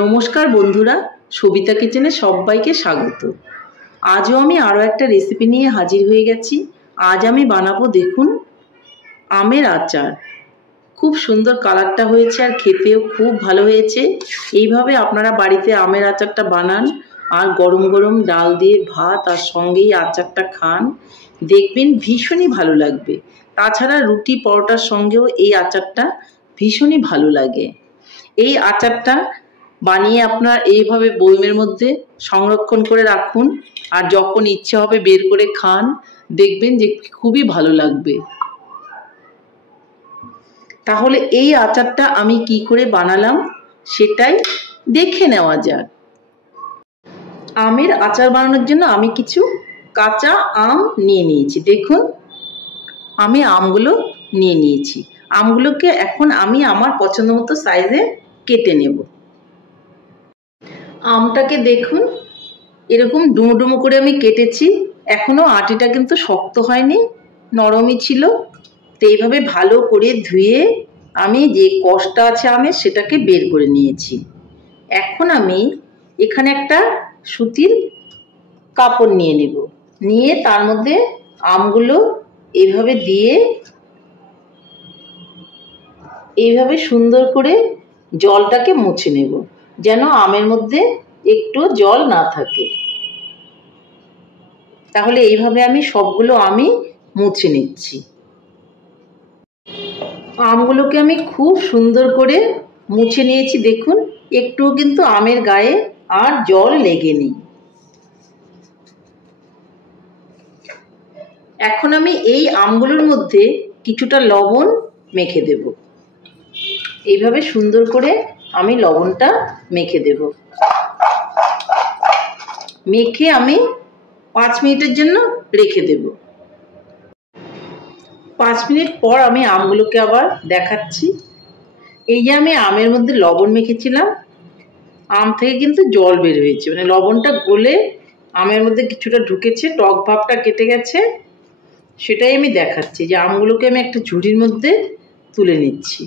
নমস্কার বন্ধুরা, সবিতা কিচেনে সবাইকে স্বাগত। আজও আমি আরও একটা রেসিপি নিয়ে হাজির হয়ে গেছি। আজ আমি বানাবো, দেখুন, আমের আচার। খুব সুন্দর কালারটা হয়েছে আর খেতেও খুব ভালো হয়েছে। এইভাবে আপনারা বাড়িতে আমের আচারটা বানান আর গরম গরম ডাল দিয়ে ভাত আর সঙ্গেই আচারটা খান, দেখবেন ভীষণই ভালো লাগবে। তাছাড়া রুটি পরোটার সঙ্গেও এই আচারটা ভীষণই ভালো লাগে। এই আচারটা বানিয়ে আপনারা এইভাবে বয়মের মধ্যে সংরক্ষণ করে রাখুন আর যখন ইচ্ছে হবে বের করে খান, দেখবেন যে খুবই ভালো লাগবে। তাহলে এই আচারটা আমি কি করে বানালাম সেটাই দেখে নেওয়া যাক। আমের আচার বানানোর জন্য আমি কিছু কাঁচা আম নিয়ে নিয়েছি। দেখুন, আমি আমগুলো নিয়ে নিয়েছি। আমগুলোকে এখন আমি আমার পছন্দ মতো সাইজে কেটে নেব। আমটাকে দেখুন, এরকম ডুমো ডুমো করে আমি কেটেছি। এখনো আটিটা কিন্তু শক্ত হয়নি, নরমই ছিল। তো এইভাবে ভালো করে ধুয়ে আমি যে কষটা আছে আমের সেটাকে বের করে নিয়েছি। এখন আমি এখানে একটা সুতির কাপড় নিয়ে নেব, নিয়ে তার মধ্যে আমগুলো এইভাবে দিয়ে এইভাবে সুন্দর করে জলটাকে মুছে নেব, যেন আমের মধ্যে একটু জল না থাকে। তাহলে এইভাবে আমি সবগুলো আমি মুছে নিচ্ছি। আমগুলোকে আমি খুব সুন্দর করে মুছে নিয়েছি। দেখুন, একটু কিন্তু আমের গায়ে আর জল লেগে নেই। এখন আমি এই আমগুলোর মধ্যে কিছুটা লবণ মেখে দেব। এইভাবে সুন্দর করে আমি লবণটা মেখে দেব। মেখে আমি 5 মিনিটের জন্য রেখে দেব। 5 মিনিট পর আমি আমগুলোকে আবার দেখাচ্ছি। এই যে আমি আমের মধ্যে লবণ মেখেছিলাম, আম থেকে কিন্তু জল বের হয়েছে, মানে লবণটা গলে আমের মধ্যে কিছুটা ঢুকেছে, টক ভাবটা কেটে গেছে। সেটাই আমি দেখাচ্ছি যে আমগুলোকে আমি একটা ঝুড়ির মধ্যে তুলে নিচ্ছি।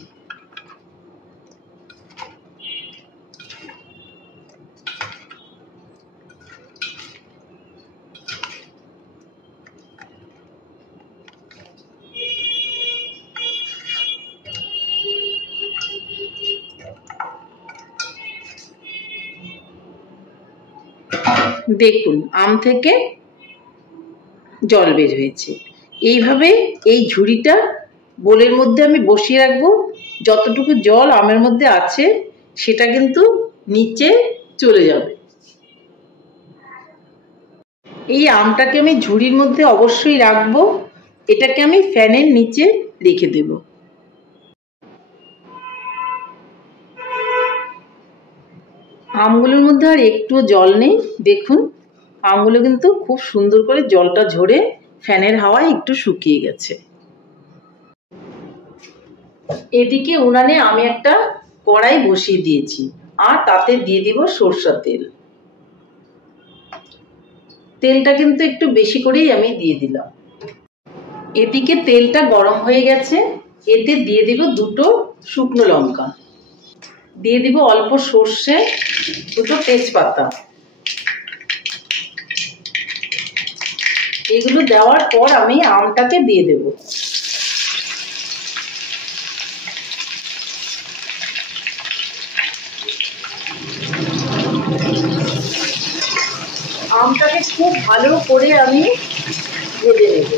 দেখুন, আম থেকে জল বের হয়েছে। এইভাবে এই ঝুড়িটা বোলের মধ্যে আমি বসিয়ে রাখবো। যতটুকু জল আমের মধ্যে আছে সেটা কিন্তু নিচে চলে যাবে। এই আমটাকে আমি ঝুড়ির মধ্যে অবশ্যই রাখবো। এটাকে আমি ফ্যানের নিচে রেখে দেব। আমগুলোর মধ্যে আর একটুও জল নেই। দেখুন, আমগুলো কিন্তু খুব সুন্দর করে জলটা ঝরে ফ্যানের হাওয়ায় একটু শুকিয়ে গেছে। এদিকে উনানে আমি একটা কড়াই বসিয়ে দিয়েছি আর তাতে দিয়ে দিব সরষের তেল। তেলটা কিন্তু একটু বেশি করেই আমি দিয়ে দিলাম। এদিকে তেলটা গরম হয়ে গেছে। এতে দিয়ে দিব 2টো শুকনো লঙ্কা, দিয়ে দিব অল্প সর্ষে, 2টো তেজপাতা। এগুলো দেওয়ার পর আমি আমটাকে দিয়ে দেব। আমটাকে খুব ভালো করে আমি ভেজে নেব।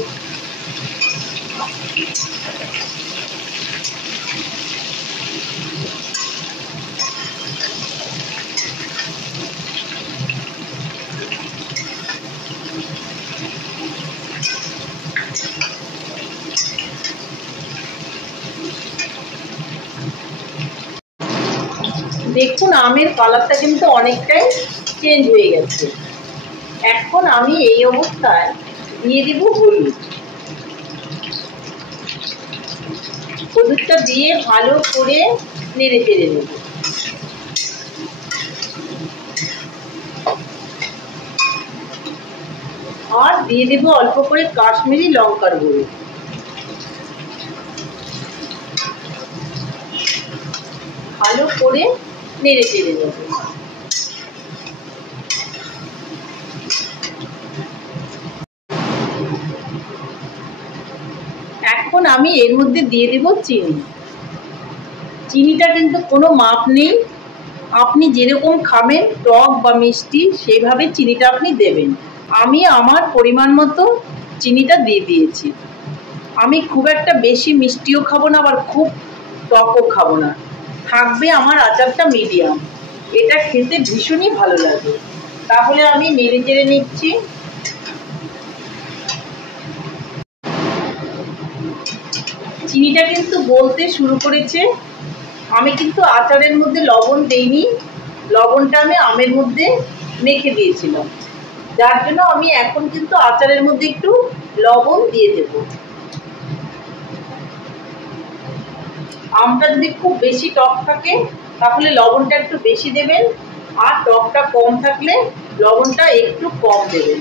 দেখুন, আমের কালারটা কিন্তু অনেকটাই চেঞ্জ হয়ে গেছে। এখন আমি এই অবস্থায় দিয়ে দিব হলুদ। হলুদটা দিয়ে ভালো করে নেড়ে চেড়ে নেব। আর দিয়ে দেব অল্প করে কাশ্মীরি লঙ্কার গুঁড়ো। ভালো করে নেড়ে চেড়ে নেব। এখন আমি এর মধ্যে দিয়ে দেব চিনি। চিনিটা কিন্তু কোনো মাপ নেই, আপনি যেরকম খাবেন টক বা মিষ্টি সেইভাবে চিনিটা আপনি দেবেন। আমি আমার পরিমাণ মতো চিনিটা দিয়ে দিয়েছি। আমি খুব একটা বেশি মিষ্টিও খাবো না, আবার খুব টকও খাবো না, থাকবে আমার আচারটা মিডিয়াম। এটা খেতে ভীষণই ভালো লাগে। তাহলে আমি নেড়ে চেড়ে নিচ্ছি। চিনিটা কিন্তু গলতে শুরু করেছে। আমি কিন্তু আচারের মধ্যে লবণ দেইনি, লবণটা আমি আমের মধ্যে মেখে দিয়েছিলাম, যার জন্য আমি এখন কিন্তু আচারের মধ্যে একটু লবণ দিয়ে দেব। আমটা যদি খুব বেশি টক থাকে তাহলে লবণটা একটু বেশি দেবেন, আর টকটা কম থাকলে লবণটা একটু কম দেবেন,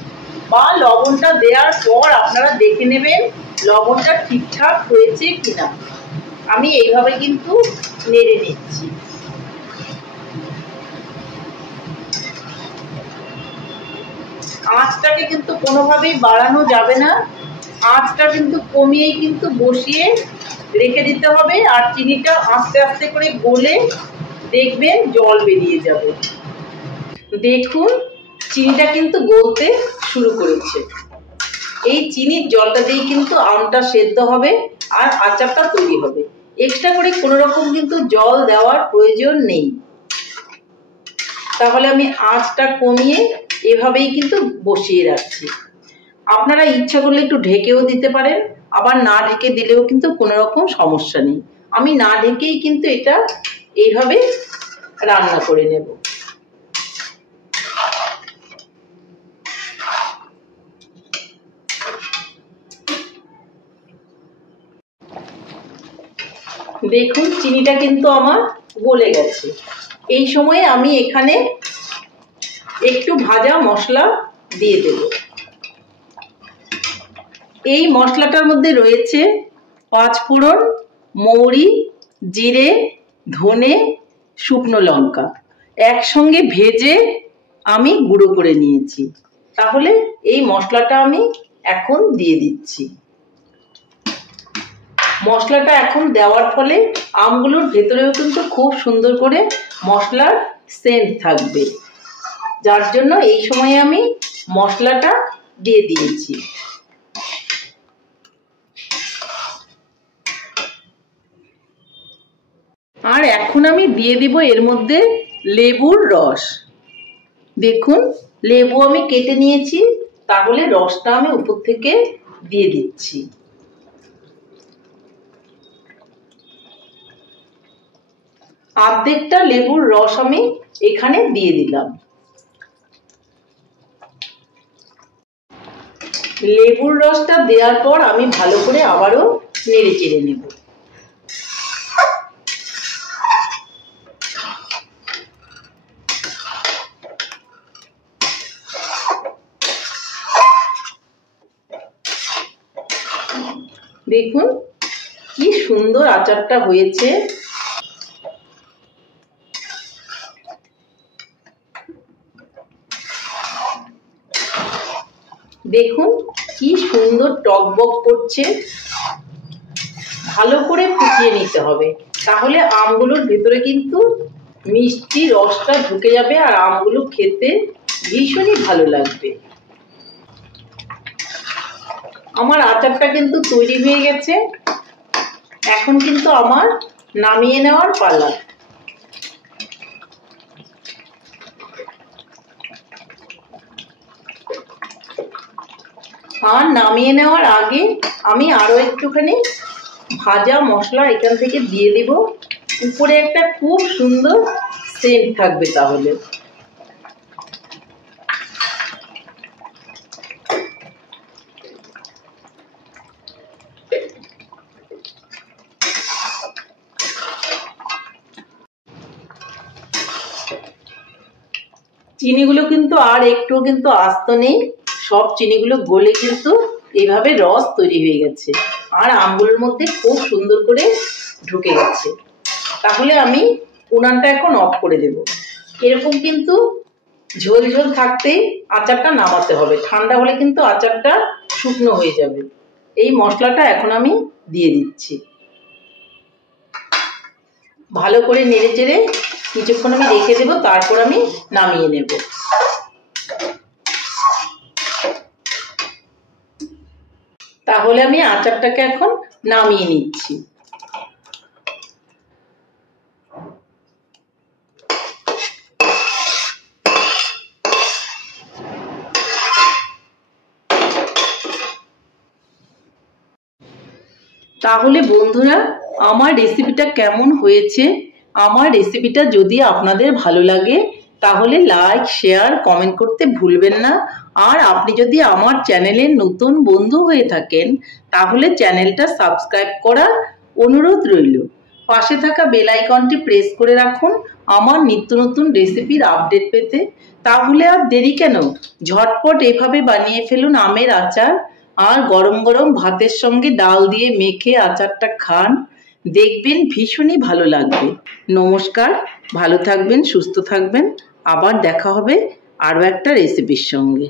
বা লবণটা দেওয়ার পর আপনারা দেখে নেবেন লবণটা ঠিকঠাক হয়েছে কিনা। আমি এইভাবে কিন্তু নেড়ে নিচ্ছি। আঁচটাকে কিন্তু কোনোভাবেই বাড়ানো যাবে না, আঁচটা কিন্তু কমিয়েই কিন্তু বসিয়ে রেখে দিতে হবে। আর চিনিটা আস্তে আস্তে করে গলে দেখবেন জল বেরিয়ে যাবে। দেখুন চিনিটা কিন্তু গলতে শুরু করেছে। এই চিনির জলটা দিয়ে কিন্তু আমটা সেদ্ধ হবে আর আচারটা তৈরি হবে। এক্সট্রা করে কোনো রকম কিন্তু জল দেওয়ার প্রয়োজন নেই। তাহলে আমি আঁচটা কমিয়ে এভাবেই কিন্তু বসিয়ে রাখছি। আপনারা ইচ্ছা করলে একটু ঢেকেও দিতে পারেন, আবার না ঢেকে দিলেও কিন্তু কোনো রকম সমস্যা নেই। আমি না ঢেকেই কিন্তু এটা এইভাবে রান্না করে নেব। দেখুন চিনিটা কিন্তু আমার গলে গেছে। এই সময়ে আমি এখানে একটু ভাজা মশলা দিয়ে দেব। এই মশলাটার মধ্যে রয়েছে 5 ফোড়ন, মৌরি, জিরে, ধনে, শুকনো লঙ্কা একসঙ্গে ভেজে আমি গুঁড়ো করে নিয়েছি। তাহলে এই মশলাটা আমি এখন দিয়ে দিচ্ছি। মশলাটা এখন দেওয়ার ফলে আমগুলোর ভেতরেও কিন্তু খুব সুন্দর করে মশলার সেন্ট থাকবে, যার জন্য এই সময় আমি মশলাটা দিয়ে দিয়েছি। আর এখন আমি দিয়ে দিব এর মধ্যে লেবুর রস। দেখুন লেবু আমি কেটে নিয়েছি, তাহলে রসটা আমি উপর থেকে দিয়ে দিচ্ছি। অর্ধেকটা লেবুর রস আমি এখানে দিয়ে দিলাম। লেবুর রসটা দেওয়ার পর আমি ভালো করে আবারও নেড়ে চেড়ে নেব। দেখুন কি সুন্দর আচারটা হয়েছে। দেখুন কি সুন্দর টকবক করছে। ভালো করে ফুটিয়ে নিতে হবে, তাহলে আমগুলোর ভেতরে কিন্তু মিষ্টি রসটা ঢুকে যাবে আর আমগুলো খেতে ভীষণই ভালো লাগবে। আমার আচারটা কিন্তু তৈরি হয়ে গেছে। এখন কিন্তু আমার নামিয়ে নেওয়ার পালা। আর নামিয়ে নেওয়ার আগে আমি আরো একটুখানি ভাজা মশলা এখান থেকে দিয়ে দেব। উপরে একটা খুব সুন্দর সেন্ট থাকবে। তাহলে চিনিগুলো কিন্তু আর একটু কিন্তু আস্ত নেই, সব চিনিগুলো গলে কিন্তু এইভাবে রস তৈরি হয়ে গেছে আর আমগুলোর মধ্যে খুব সুন্দর করে ঢুকে গেছে। তাহলে আমি উনানটা এখন অফ করে দেব। এরকম কিন্তু ঝোল ঝোল থাকতেই আচারটা নামাতে হবে, ঠান্ডা হলে কিন্তু আচারটা শুকনো হয়ে যাবে। এই মশলাটা এখন আমি দিয়ে দিচ্ছি। ভালো করে নেড়ে চেড়ে কিছুক্ষণ আমি রেখে দেবো, তারপর আমি নামিয়ে নেব। তাহলে আমি আচারটাকে এখন নামিয়ে নিচ্ছি। তাহলে বন্ধুরা, আমার রেসিপিটা কেমন হয়েছে? আমার রেসিপিটা যদি আপনাদের ভালো লাগে তাহলে লাইক, শেয়ার, কমেন্ট করতে ভুলবেন না। আর আপনি যদি আমার চ্যানেলের নতুন বন্ধু হয়ে থাকেন তাহলে চ্যানেলটা সাবস্ক্রাইব করার অনুরোধ রইল। পাশে থাকা বেল আইকনটি প্রেস করে রাখুন আমার নিত্য নতুন রেসিপির আপডেট পেতে। তাহলে আর দেরি কেন, ঝটপট এভাবে বানিয়ে ফেলুন আমের আচার, আর গরম গরম ভাতের সঙ্গে ডাল দিয়ে মেখে আচারটা খান, দেখবেন ভীষণই ভালো লাগবে। নমস্কার, ভালো থাকবেন, সুস্থ থাকবেন, আবার দেখা হবে আরও একটা রেসিপির সঙ্গে।